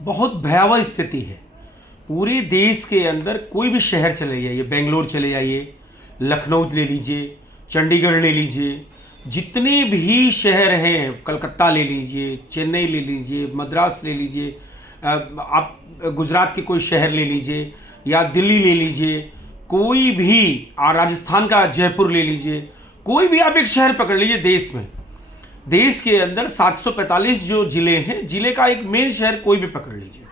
बहुत भयावह स्थिति है। पूरे देश के अंदर कोई भी शहर चले जाइए, बेंगलोर चले जाइए, लखनऊ ले लीजिए, चंडीगढ़ ले लीजिए, जितने भी शहर हैं, कलकत्ता ले लीजिए, चेन्नई ले लीजिए, मद्रास ले लीजिए, आप गुजरात के कोई शहर ले लीजिए या दिल्ली ले लीजिए, कोई भी राजस्थान का जयपुर ले लीजिए, कोई भी आप एक शहर पकड़ लीजिए देश में। देश के अंदर 745 जो जिले हैं, जिले का एक मेन शहर कोई भी पकड़ लीजिए।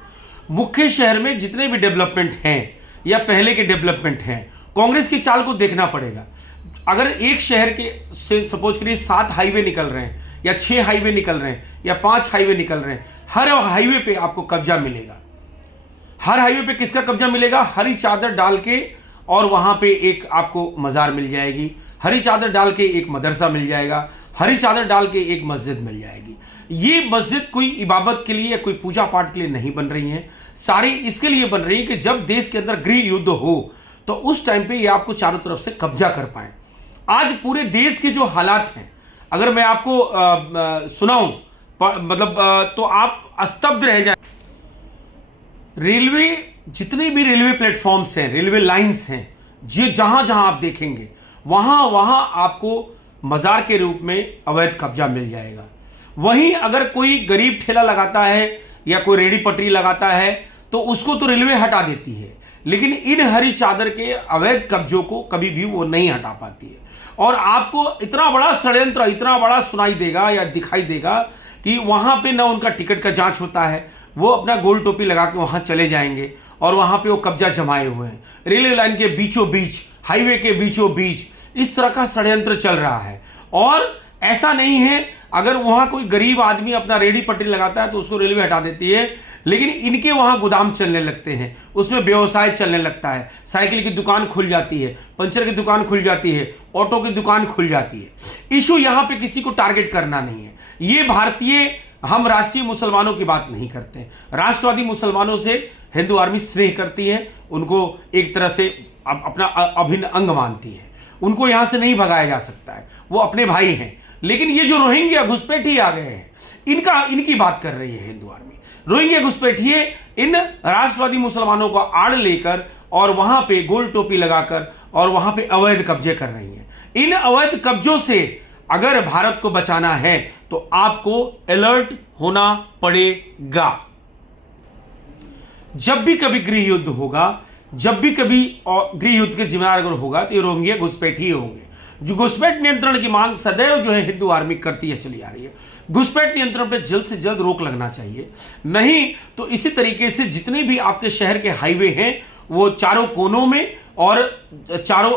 मुख्य शहर में जितने भी डेवलपमेंट हैं या पहले के डेवलपमेंट हैं, कांग्रेस की चाल को देखना पड़ेगा। अगर एक शहर के से सपोज करिए 7 हाईवे निकल रहे हैं या 6 हाईवे निकल रहे हैं या 5 हाईवे निकल रहे हैं, हर हाईवे पे आपको कब्जा मिलेगा। हर हाईवे पे किसका कब्जा मिलेगा? हरी चादर डाल के, और वहां पे एक आपको मजार मिल जाएगी, हरी चादर डाल के एक मदरसा मिल जाएगा, हरी चादर डाल के एक मस्जिद मिल जाएगी। ये मस्जिद कोई इबादत के लिए या कोई पूजा पाठ के लिए नहीं बन रही है, सारी इसके लिए बन रही है कि जब देश के अंदर गृह युद्ध हो तो उस टाइम पे ये आपको चारों तरफ से कब्जा कर पाए। आज पूरे देश के जो हालात हैं, अगर मैं आपको सुनाऊं तो आप स्तब्ध रह जाए। रेलवे, जितने भी रेलवे प्लेटफॉर्म्स हैं, रेलवे लाइंस हैं, ये जहां जहां आप देखेंगे वहां वहां आपको मजार के रूप में अवैध कब्जा मिल जाएगा। वहीं अगर कोई गरीब ठेला लगाता है या कोई रेडी पटरी लगाता है तो उसको तो रेलवे हटा देती है, लेकिन इन हरी चादर के अवैध कब्जों को कभी भी वो नहीं हटा पाती है। और आपको इतना बड़ा षड्यंत्र, इतना बड़ा सुनाई देगा या दिखाई देगा कि वहां पे ना उनका टिकट का जांच होता है, वो अपना गोल टोपी लगा के वहां चले जाएंगे और वहां पे वो कब्जा जमाए हुए हैं। रेलवे लाइन के बीचों बीच, हाईवे के बीचों बीच इस तरह का षड्यंत्र चल रहा है। और ऐसा नहीं है, अगर वहां कोई गरीब आदमी अपना रेडी पटरी लगाता है तो उसको रेलवे हटा देती है, लेकिन इनके वहां गोदाम चलने लगते हैं, उसमें व्यवसाय चलने लगता है, साइकिल की दुकान खुल जाती है, पंचर की दुकान खुल जाती है, ऑटो की दुकान खुल जाती है। इशू यहां पे किसी को टारगेट करना नहीं है। ये भारतीय, हम राष्ट्रीय मुसलमानों की बात नहीं करते। राष्ट्रवादी मुसलमानों से हिंदू आर्मी स्नेह करती है, उनको एक तरह से अपना अभिन्न अंग मानती है, उनको यहां से नहीं भगाया जा सकता है, वो अपने भाई हैं। लेकिन ये जो रोहिंग्या घुसपैठी आ गए हैं, इनकी बात कर रही है हिंदू आर्मी। रोहिंग्या घुसपैठिए इन राष्ट्रवादी मुसलमानों को आड़ लेकर और वहां पे गोल टोपी लगाकर और वहां पे अवैध कब्जे कर रही है। इन अवैध कब्जों से अगर भारत को बचाना है तो आपको अलर्ट होना पड़ेगा। जब भी कभी गृह युद्ध होगा, जब भी कभी गृह युद्ध के जिम्मेदार अगर होगा तो ये रोहिंग्या घुसपैठी होंगे। जो घुसपैठ नियंत्रण की मांग सदैव जो है हिंदू आर्मी करती है, चली आ रही है। घुसपैठ नियंत्रण पर जल्द से जल्द रोक लगना चाहिए, नहीं तो इसी तरीके से जितने भी आपके शहर के हाईवे हैं वो चारों कोनों में और चारों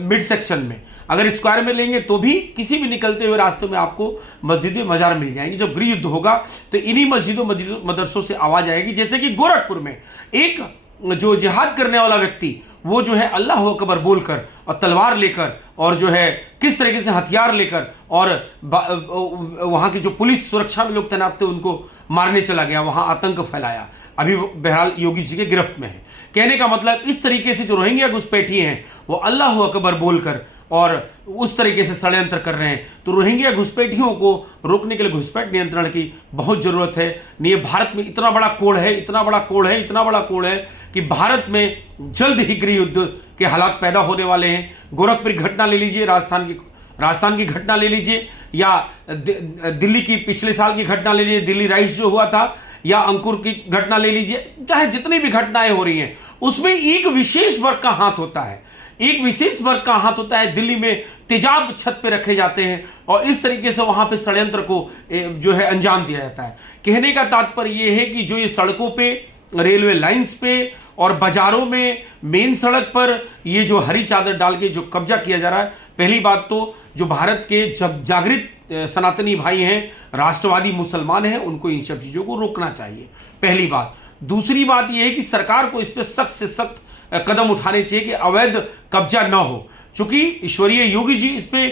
मिड सेक्शन में, अगर स्क्वायर में लेंगे तो भी किसी भी निकलते हुए रास्तों में आपको मस्जिदें मजार मिल जाएंगी। जब गृह युद्ध होगा तो इन्हीं मस्जिदों मदरसों से आवाज आएगी। जैसे कि गोरखपुर में एक जो जिहाद करने वाला व्यक्ति, वो जो है अल्लाह अकबर बोलकर और तलवार लेकर और जो है किस तरीके से हथियार लेकर और वहां की जो पुलिस सुरक्षा में लोग तैनात थे उनको मारने चला गया, वहां आतंक फैलाया। अभी बहरहाल योगी जी के गिरफ्त में है। कहने का मतलब, इस तरीके से जो रोहिंग्या घुसपैठी हैं वो अल्लाह अकबर बोलकर और उस तरीके से षड्यंत्र कर रहे हैं। तो रोहिंग्या घुसपैठियों को रोकने के लिए घुसपैठ नियंत्रण की बहुत जरूरत है। ये भारत में इतना बड़ा कोड़ है, इतना बड़ा कोड़ है कि भारत में जल्द ही गृह युद्ध के हालात पैदा होने वाले हैं। गोरखपुर की घटना ले लीजिए, राजस्थान की घटना ले लीजिए, या दिल्ली की पिछले साल की घटना ले लीजिए, दिल्ली राइट्स जो हुआ था, या अंकुर की घटना ले लीजिए। चाहे जितनी भी घटनाएं हो रही हैं उसमें एक विशेष वर्ग का हाथ होता है, एक विशेष वर्ग का हाथ होता है। दिल्ली में तेजाब छत पे रखे जाते हैं और इस तरीके से वहां पे षड्यंत्र को जो है अंजाम दिया जाता है। कहने का तात्पर्य यह है कि जो ये सड़कों पे, रेलवे लाइंस पे और बाजारों में, मेन सड़क पर ये जो हरी चादर डाल के जो कब्जा किया जा रहा है, पहली बात तो जो भारत के जब जागृत सनातनी भाई हैं, राष्ट्रवादी मुसलमान हैं, उनको इन सब चीजों को रोकना चाहिए, पहली बात। दूसरी बात यह है कि सरकार को इस पर सख्त से सख्त कदम उठाने चाहिए कि अवैध कब्जा न हो। चूंकि ईश्वरीय योगी जी इस पे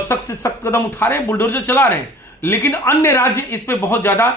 सख्त से सख्त कदम उठा रहे हैं, बुलडोजर चला रहे हैं, लेकिन अन्य राज्य इस पे बहुत ज्यादा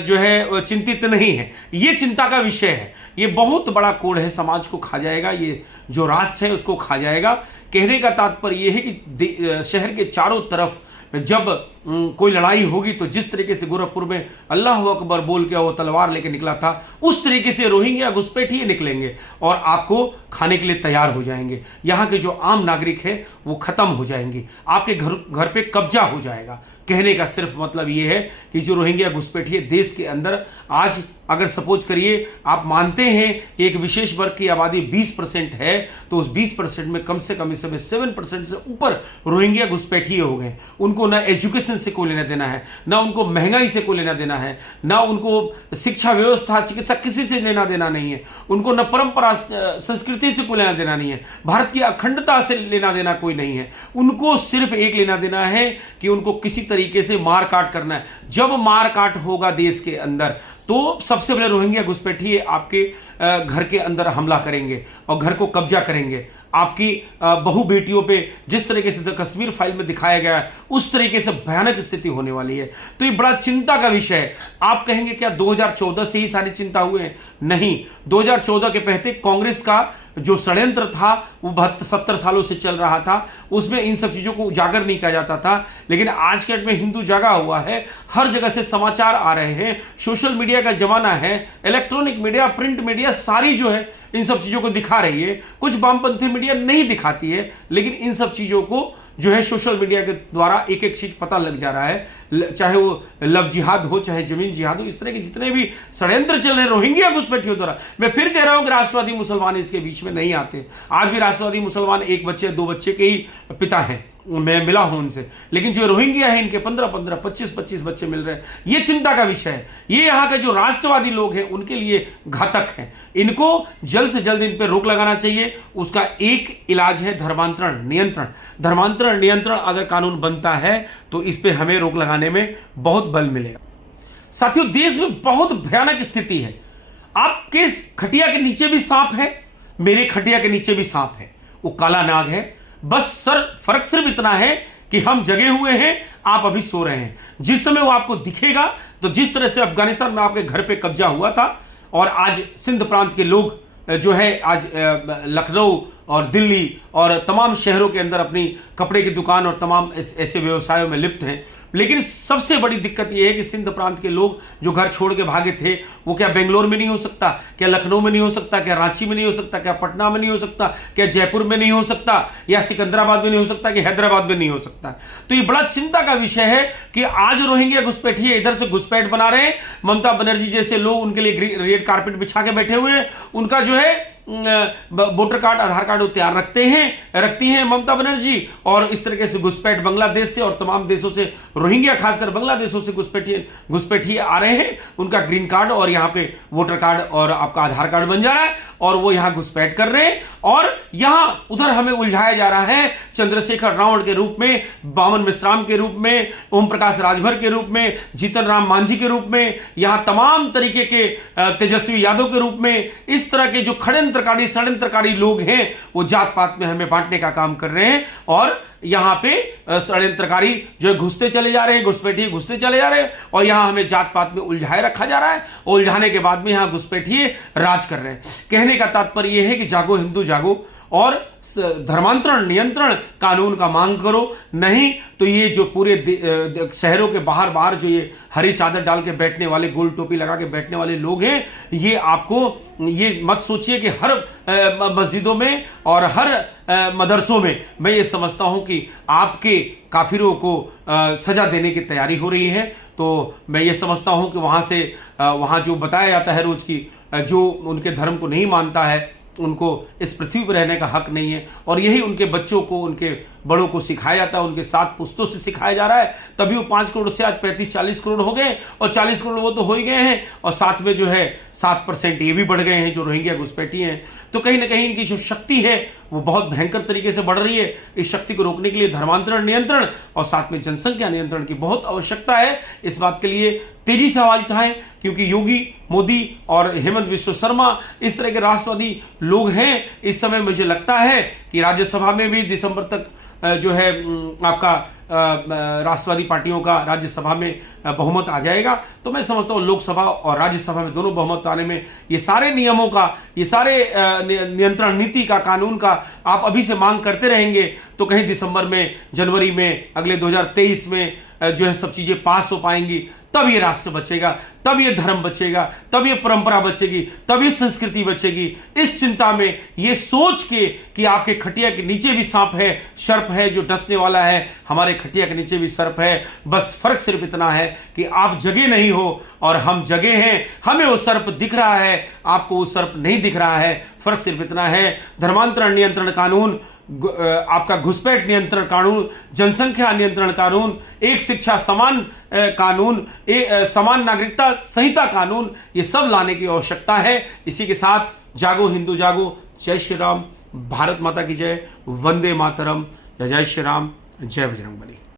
जो है चिंतित नहीं है। ये चिंता का विषय है। ये बहुत बड़ा कोड़ है, समाज को खा जाएगा, ये जो राष्ट्र है उसको खा जाएगा। कहने का तात्पर्य यह है कि शहर के चारों तरफ जब कोई लड़ाई होगी तो जिस तरीके से गोरखपुर में अल्लाह अकबर बोल के वो तलवार लेके निकला था, उस तरीके से रोहिंग्या घुसपैठिए निकलेंगे और आपको खाने के लिए तैयार हो जाएंगे। यहाँ के जो आम नागरिक है वो खत्म हो जाएंगे, आपके घर पे कब्जा हो जाएगा। कहने का सिर्फ मतलब ये है कि जो रोहिंग्या घुसपैठिए देश के अंदर आज अगर सपोज करिए आप मानते हैं कि एक विशेष वर्ग की आबादी 20% है, तो उस 20% में कम से कम इस समय 7% से ऊपर रोहिंग्या घुसपैठिए हो गए। उनको ना एजुकेशन से कोई लेना देना है, ना उनको महंगाई से कोई लेना देना है, ना उनको शिक्षा व्यवस्था चिकित्सा किसी से लेना देना नहीं है, उनको न परंपरा संस्कृति से कोई लेना देना नहीं है, भारत की अखंडता से लेना देना कोई नहीं है। उनको सिर्फ एक लेना देना है कि उनको किसी तरीके से मार काट करना है। जब मार काट होगा देश के अंदर तो सबसे पहले रोहिंग्या घुसपैठिए आपके घर के अंदर हमला करेंगे और घर को कब्जा करेंगे। आपकी बहु बेटियों पे जिस तरीके से कश्मीर फाइल में दिखाया गया है उस तरीके से भयानक स्थिति होने वाली है। तो ये बड़ा चिंता का विषय है। आप कहेंगे क्या 2014 से ही सारी चिंता हुए हैं? नहीं, 2014 के पहले कांग्रेस का जो षड्यंत्र था वो 70 सालों से चल रहा था, उसमें इन सब चीजों को उजागर नहीं किया जाता था। लेकिन आज के डेट में हिंदू जागा हुआ है, हर जगह से समाचार आ रहे हैं, सोशल मीडिया का जमाना है, इलेक्ट्रॉनिक मीडिया, प्रिंट मीडिया सारी जो है इन सब चीजों को दिखा रही है। कुछ वामपंथी मीडिया नहीं दिखाती है, लेकिन इन सब चीजों को जो है सोशल मीडिया के द्वारा एक एक चीज पता लग जा रहा है, चाहे वो लव जिहाद हो, चाहे जमीन जिहाद हो, इस तरह के जितने भी षड्यंत्र चल रहे हैं रोहिंग्या घुसपैठियों द्वारा। मैं फिर कह रहा हूं कि राष्ट्रवादी मुसलमान इसके बीच में नहीं आते। आज भी राष्ट्रवादी मुसलमान एक बच्चे दो बच्चे के ही पिता हैं, मैं मिला हूं उनसे, लेकिन जो रोहिंग्या है इनके 15-15, 25-25 बच्चे मिल रहे हैं। ये चिंता का विषय है। ये यहाँ के जो राष्ट्रवादी लोग हैं उनके लिए घातक है। इनको जल्द से जल्द इन पर रोक लगाना चाहिए। उसका एक इलाज है धर्मांतरण नियंत्रण। धर्मांतरण नियंत्रण अगर कानून बनता है तो इस पर हमें रोक लगाने में बहुत बल मिलेगा। साथियों, देश में बहुत भयानक स्थिति है। आपके खटिया के नीचे भी सांप है, मेरे खटिया के नीचे भी सांप है, वो काला नाग है। बस फर्क सिर्फ इतना है कि हम जगे हुए हैं, आप अभी सो रहे हैं। जिस समय वो आपको दिखेगा, तो जिस तरह से अफगानिस्तान में आपके घर पे कब्जा हुआ था और आज सिंध प्रांत के लोग जो है आज लखनऊ और दिल्ली और तमाम शहरों के अंदर अपनी कपड़े की दुकान और तमाम ऐसे व्यवसायों में लिप्त हैं। लेकिन सबसे बड़ी दिक्कत यह है कि सिंध प्रांत के लोग जो घर छोड़ के भागे थे, वो क्या बेंगलोर में नहीं हो सकता, क्या लखनऊ में नहीं हो सकता, क्या रांची में नहीं हो सकता, क्या पटना में नहीं हो सकता, क्या जयपुर में नहीं हो सकता, या सिकंदराबाद में नहीं हो सकता, कि हैदराबाद में नहीं हो सकता? तो ये बड़ा चिंता का विषय है कि आज रोहिंग्या घुसपैठिए इधर से घुसपैठ बना रहे हैं। ममता बनर्जी जैसे लोग उनके लिए रेड कारपेट बिछा के बैठे हुए हैं। उनका जो है वोटर कार्ड, आधार कार्ड वो तैयार रखती हैं ममता बनर्जी, और इस तरीके से घुसपैठ बांग्लादेश से और तमाम देशों से, रोहिंग्या खासकर बांग्लादेशों से घुसपैठिए आ रहे हैं। उनका ग्रीन कार्ड और यहाँ पे वोटर कार्ड और आपका आधार कार्ड बन जा रहा है और वो यहाँ घुसपैठ कर रहे हैं। और यहाँ उधर हमें उलझाया जा रहा है चंद्रशेखर रावण के रूप में, बामन मिश्राम के रूप में, ओम प्रकाश राजभर के रूप में, जीतन राम मांझी के रूप में, यहाँ तमाम तरीके के तेजस्वी यादव के रूप में। इस तरह के जो षड्यंत्रकारी लोग हैं वो जात पात में हमें बांटने का काम कर रहे हैं और यहां पे षड्यंत्रकारी जो घुसते चले जा रहे हैं, घुसपैठिए घुसते चले जा रहे हैं और यहां हमें जात पात में उलझाए रखा जा रहा है। उलझाने के बाद में यहां घुसपैठिए राज कर रहे हैं। कहने का तात्पर्य यह है कि जागो हिंदू जागो और धर्मांतरण नियंत्रण कानून का मांग करो, नहीं तो ये जो पूरे शहरों के बाहर जो ये हरी चादर डाल के बैठने वाले, गोल टोपी लगा के बैठने वाले लोग हैं, ये आपको ये मत सोचिए कि हर मस्जिदों में और हर मदरसों में मैं ये समझता हूं कि आपके काफिरों को सजा देने की तैयारी हो रही है। तो मैं ये समझता हूं कि वहां जो बताया जाता है रोज की, जो उनके धर्म को नहीं मानता है उनको इस पृथ्वी पर रहने का हक नहीं है, और यही उनके बच्चों को, उनके बड़ों को सिखाया जाता है, उनके 7 पुश्तों से सिखाया जा रहा है। तभी वो 5 करोड़ से आज 35-40 करोड़ हो गए, और 40 करोड़ वो तो हो ही गए हैं, और साथ में जो है 7% ये भी बढ़ गए हैं जो रोहिंग्या घुसपैठी हैं। तो कहीं ना कहीं इनकी जो शक्ति है वो बहुत भयंकर तरीके से बढ़ रही है। इस शक्ति को रोकने के लिए धर्मांतरण नियंत्रण और साथ में जनसंख्या नियंत्रण की बहुत आवश्यकता है। इस बात के लिए तेजी से आवाज उठाएं, क्योंकि योगी, मोदी और हेमंत बिस्वा शर्मा इस तरह के राष्ट्रवादी लोग हैं। इस समय मुझे लगता है कि राज्यसभा में भी दिसंबर तक जो है आपका राष्ट्रवादी पार्टियों का राज्यसभा में बहुमत आ जाएगा, तो मैं समझता हूँ लोकसभा और राज्यसभा में दोनों बहुमत आने में ये सारे नियमों का, ये सारे नियंत्रण नीति का, कानून का आप अभी से मांग करते रहेंगे तो कहीं दिसंबर में, जनवरी में, अगले 2023 में जो है सब चीजें पास हो पाएंगी। तब ये राष्ट्र बचेगा, तब ये धर्म बचेगा, तब ये परंपरा बचेगी, तब ये संस्कृति बचेगी। इस चिंता में, ये सोच के कि आपके खटिया के नीचे भी सांप है, सर्प है जो डसने वाला है, हमारे खटिया के नीचे भी सर्प है। बस फर्क सिर्फ इतना है कि आप जगे नहीं हो और हम जगे हैं। हमें वो सर्प दिख रहा है, आपको वो सर्प नहीं दिख रहा है। फर्क सिर्फ इतना है। धर्मांतरण नियंत्रण कानून, आपका घुसपैठ नियंत्रण कानून, जनसंख्या नियंत्रण कानून, एक शिक्षा समान कानून, समान नागरिकता संहिता कानून, ये सब लाने की आवश्यकता है। इसी के साथ जागो हिंदू जागो। जय श्री राम, भारत माता की जय, वंदे मातरम, जय श्री राम, जय बजरंगबली।